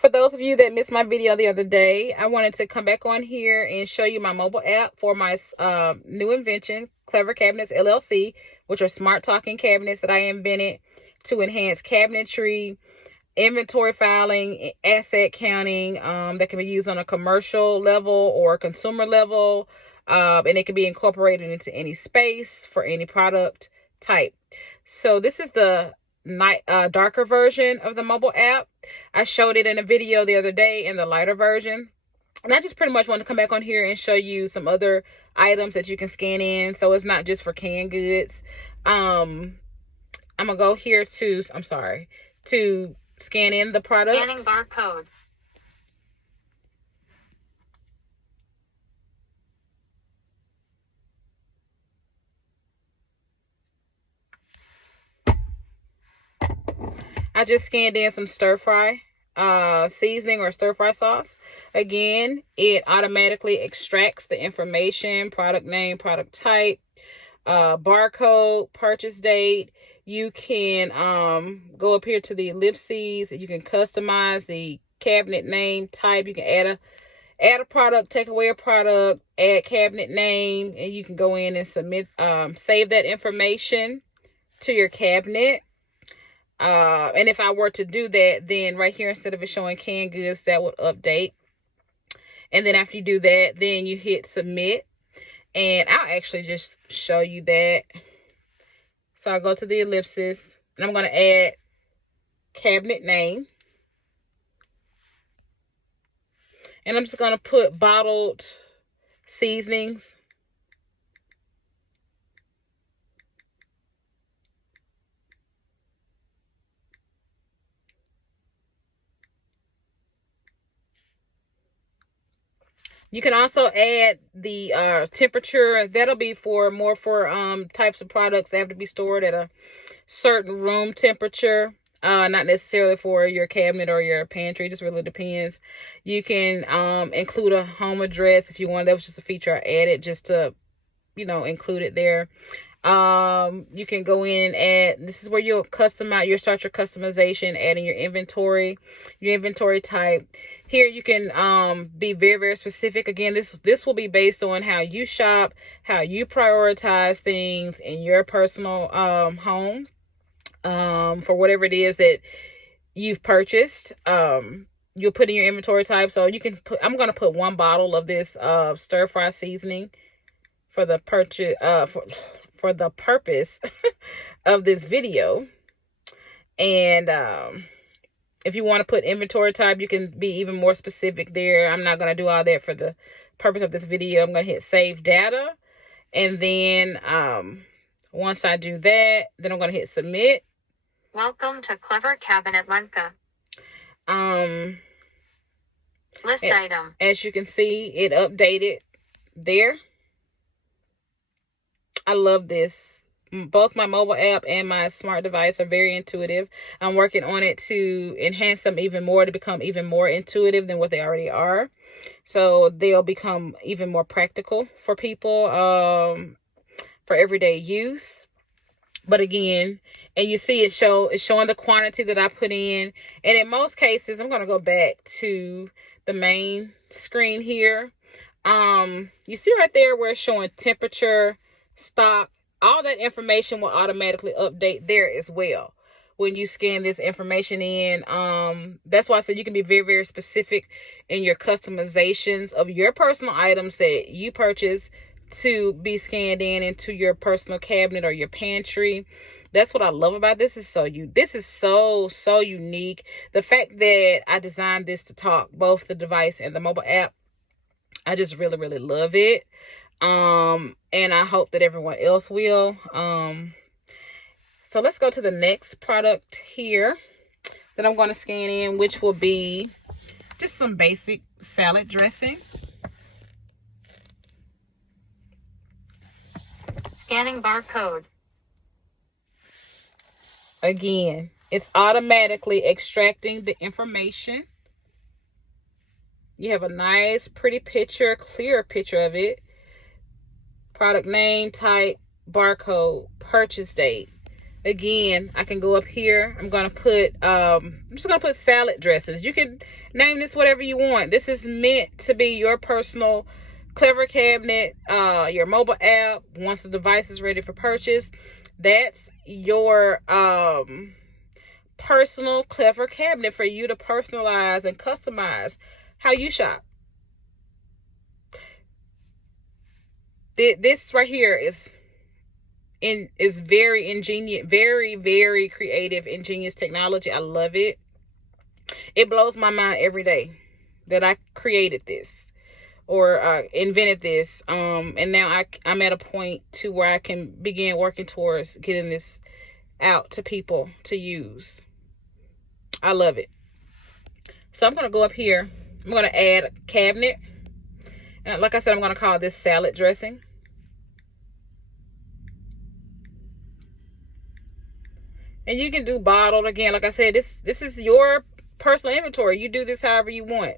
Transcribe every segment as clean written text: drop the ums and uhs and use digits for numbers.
For those of you that missed my video the other day, I wanted to come back on here and show you my mobile app for my new invention, Clever Cabinets LLC, which are smart talking cabinets that I invented to enhance cabinetry, inventory filing, asset counting, that can be used on a commercial level or consumer level, and it can be incorporated into any space for any product type. So this is the darker version of the mobile app. I showed it in a video the other day in the lighter version, and I just pretty much want to come back on here and show you some other items that you can scan in, so it's not just for canned goods. I'm gonna go here to scan in the product. Scanning barcode. I just scanned in some stir fry seasoning or stir fry sauce. Again, it automatically extracts the information: product name, product type, barcode, purchase date. You can go up here to the ellipses. You can customize the cabinet name type. You can add a product, take away a product, add cabinet name, and you can go in and submit, save that information to your cabinet. And if I were to do that, then right here, instead of it showing canned goods, that would update. And then after you do that, then you hit submit. And I'll actually just show you that. So I'll go to the ellipsis, and I'm going to add cabinet name. And I'm just going to put bottled seasonings. You can also add the temperature. That'll be more for types of products that have to be stored at a certain room temperature. Not necessarily for your cabinet or your pantry. It just really depends. You can include a home address if you want. That was just a feature I added just to, include it there. You can go in and add, this is where you'll start your customization, adding your inventory type. Here you can be very, very specific. Again, this will be based on how you shop, how you prioritize things in your personal home, for whatever it is that you've purchased. You'll put in your inventory type. So you can I'm going to put 1 bottle of this stir fry seasoning for the purchase, for the purpose of this video. And if you want to put inventory type, you can be even more specific there. I'm not going to do all that for the purpose of this video. I'm going to hit save data. And then once I do that, then I'm going to hit submit. Welcome to Clever Cabinet Lenka. List item. As you can see, it updated there. I love this. Both my mobile app and my smart device are very intuitive. I'm working on it to enhance them even more, to become even more intuitive than what they already are. So they'll become even more practical for people, for everyday use. But again, and you see it's showing the quantity that I put in. And in most cases, I'm going to go back to the main screen here. You see right there where it's showing temperature, stock. All that information will automatically update there as well when you scan this information in. That's why I said you can be very, very specific in your customizations of your personal items that you purchase to be scanned into your personal cabinet or your pantry. That's what I love about this. This is so unique. The fact that I designed this to talk, both the device and the mobile app, I just really, really love it. And I hope that everyone else will. So let's go to the next product here that I'm going to scan in, which will be just some basic salad dressing. Scanning barcode. Again, it's automatically extracting the information. You have a nice, pretty picture, clear picture of it. Product name, type, barcode, purchase date, Again, I can go up here. I'm going to put, I'm just going to put salad dressings. You can name this whatever you want. This is meant to be your personal Clever Cabinet, your mobile app. Once the device is ready for purchase, that's your personal Clever Cabinet for you to personalize and customize how you shop. This right here is very ingenious, very creative, ingenious technology. I love it. It blows my mind every day that I created this or invented this. And now I'm at a point to where I can begin working towards getting this out to people to use. I love it. So I'm going to go up here. I'm going to add a cabinet. And like I said, I'm going to call this salad dressing. And you can do bottled. Again, like I said, this is your personal inventory. You do this however you want.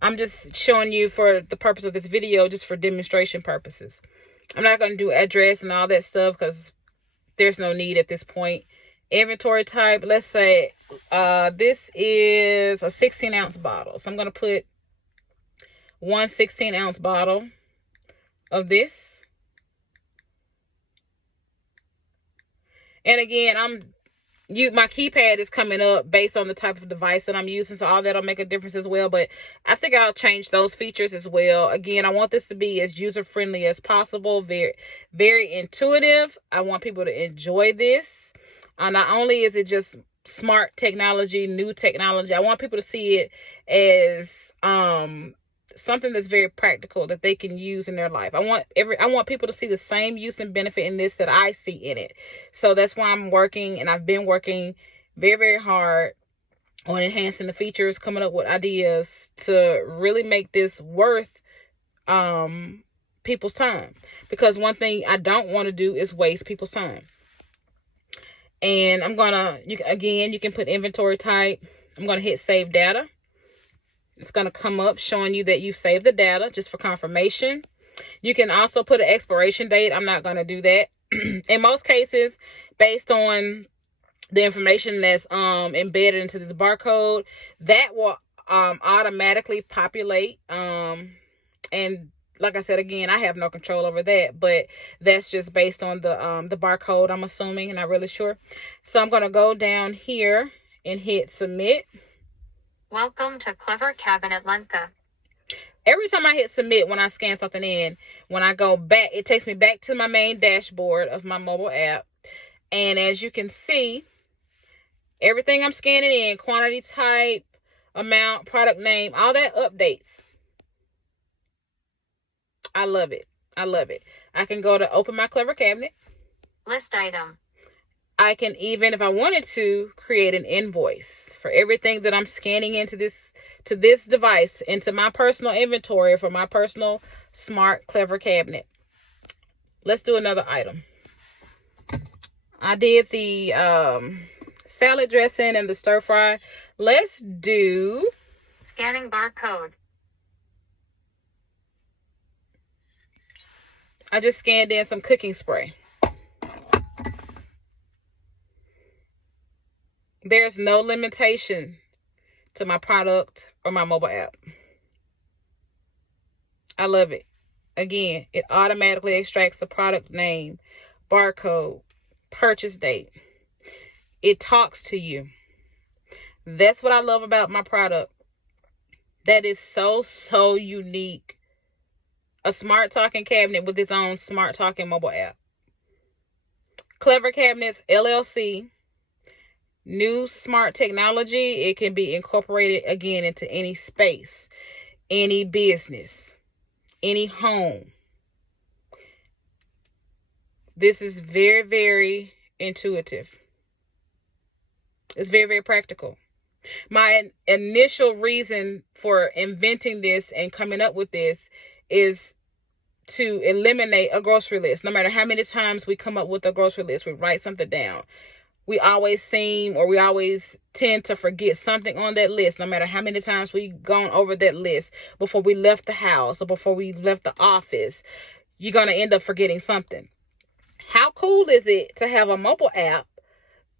I'm just showing you for the purpose of this video, just for demonstration purposes. I'm not going to do address and all that stuff because there's no need at this point. Inventory type, let's say this is a 16-ounce bottle. So I'm going to put one 16-ounce bottle of this. And again, my keypad is coming up based on the type of device that I'm using, so all that'll make a difference as well. But I think I'll change those features as well. Again, I want this to be as user-friendly as possible, very intuitive. I want people to enjoy this. Not only is it just smart technology, new technology, I want people to see it as something that's very practical that they can use in their life. I want people to see the same use and benefit in this that I see in it. So that's why I'm working, and I've been working very hard on enhancing the features, coming up with ideas to really make this worth people's time. Because one thing I don't want to do is waste people's time. And I'm gonna, you can put inventory type. I'm gonna hit save data. It's going to come up showing you that you've saved the data just for confirmation. You can also put an expiration date. I'm not going to do that. In most cases, based on the information that's embedded into this barcode, that will automatically populate. And like I said, again, I have no control over that, but that's just based on the barcode, I'm assuming, and not really sure. So I'm going to go down here and hit submit. Welcome to Clever Cabinet Lenka. Every time I hit submit, when I scan something in, when I go back, it takes me back to my main dashboard of my mobile app. And as you can see, everything I'm scanning in, quantity type, amount, product name, all that updates. I love it. I love it. I can go to open my Clever Cabinet. List item. I can even, if I wanted to, create an invoice for everything that I'm scanning into this device, into my personal inventory for my personal smart Clever Cabinet. Let's do another item. I did the salad dressing and the stir fry. Let's do scanning barcode. I just scanned in some cooking spray. There's no limitation to my product or my mobile app. I love it. Again, it automatically extracts the product name, barcode, purchase date. It talks to you. That's what I love about my product. That is so unique. A smart talking cabinet with its own smart talking mobile app. Clever Cabinets, LLC. New smart technology. It can be incorporated again into any space, any business, any home. This is very intuitive. It's very practical. My initial reason for inventing this and coming up with this is to eliminate a grocery list. No matter how many times we come up with a grocery list, we write something down. We always tend to forget something on that list, no matter how many times we've gone over that list before we left the house or before we left the office. You're going to end up forgetting something. How cool is it to have a mobile app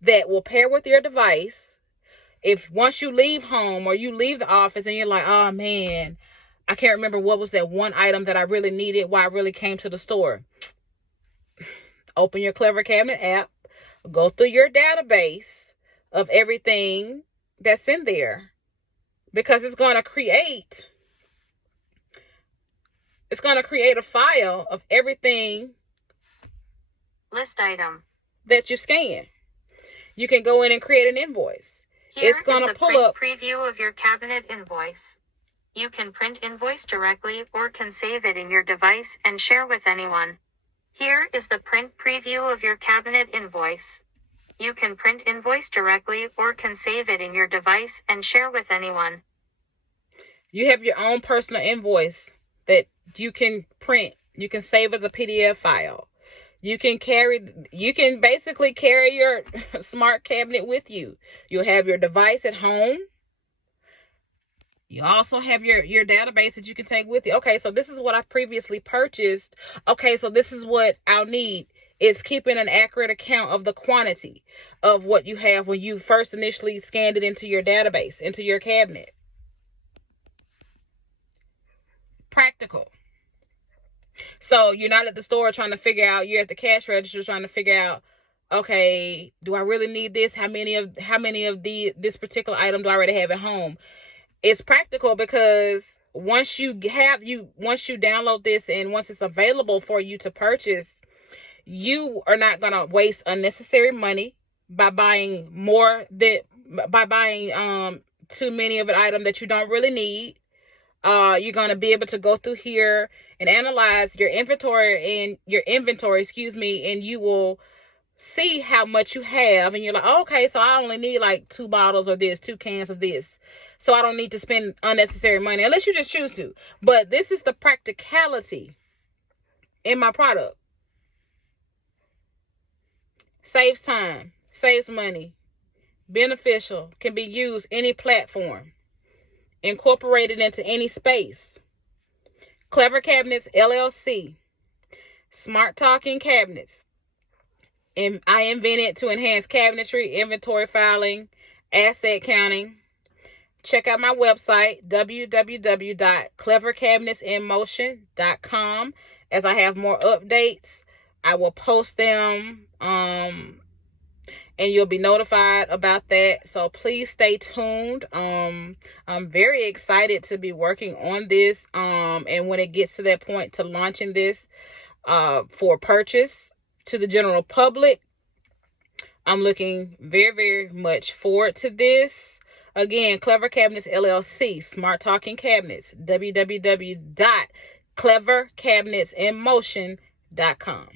that will pair with your device. If once you leave home or you leave the office and you're like, oh man, I can't remember what was that one item that I really needed, why I really came to the store. Open your Clever Cabinet app, go through your database of everything that's in there, because it's going to create a file of everything List item. that you scan. You can go in and create an invoice. Here It's going is to the pull print up. preview of your cabinet invoice. You can print invoice directly or can save it in your device and share with anyone. Here is the print preview of your cabinet invoice. You can print invoice directly or can save it in your device and share with anyone. You have your own personal invoice that you can print. You can save as a PDF file. You can basically carry your smart cabinet with you. You'll have your device at home. You also have your database that you can take with you. Okay, so this is what I previously purchased. Okay, so this is what I'll need, is keeping an accurate account of the quantity of what you have when you first initially scanned it into your database, into your cabinet. Practical. So you're not at the store trying to figure out, you're at the cash register trying to figure out, okay, do I really need this? How many of this particular item do I already have at home? It's practical because once you download this and once it's available for you to purchase, you are not going to waste unnecessary money by buying too many of an item that you don't really need. You're going to be able to go through here and analyze your inventory, and you will see how much you have, and you're like, oh, okay, so I only need like 2 bottles of this, 2 cans of this, so I don't need to spend unnecessary money unless you just choose to. But this is the practicality in my product. Saves time, saves money, beneficial, can be used any platform, incorporated into any space. Clever Cabinets, LLC. Smart Talking Cabinets. And I invented to enhance cabinetry, inventory filing, asset counting. Check out my website, www.clevercabinetsinmotion.com. As I have more updates, I will post them, and you'll be notified about that. So please stay tuned. I'm very excited to be working on this. And when it gets to that point to launching this for purchase to the general public, I'm looking very, very much forward to this. Again, Clever Cabinets LLC, Smart Talking Cabinets, www.clevercabinetsinmotion.com.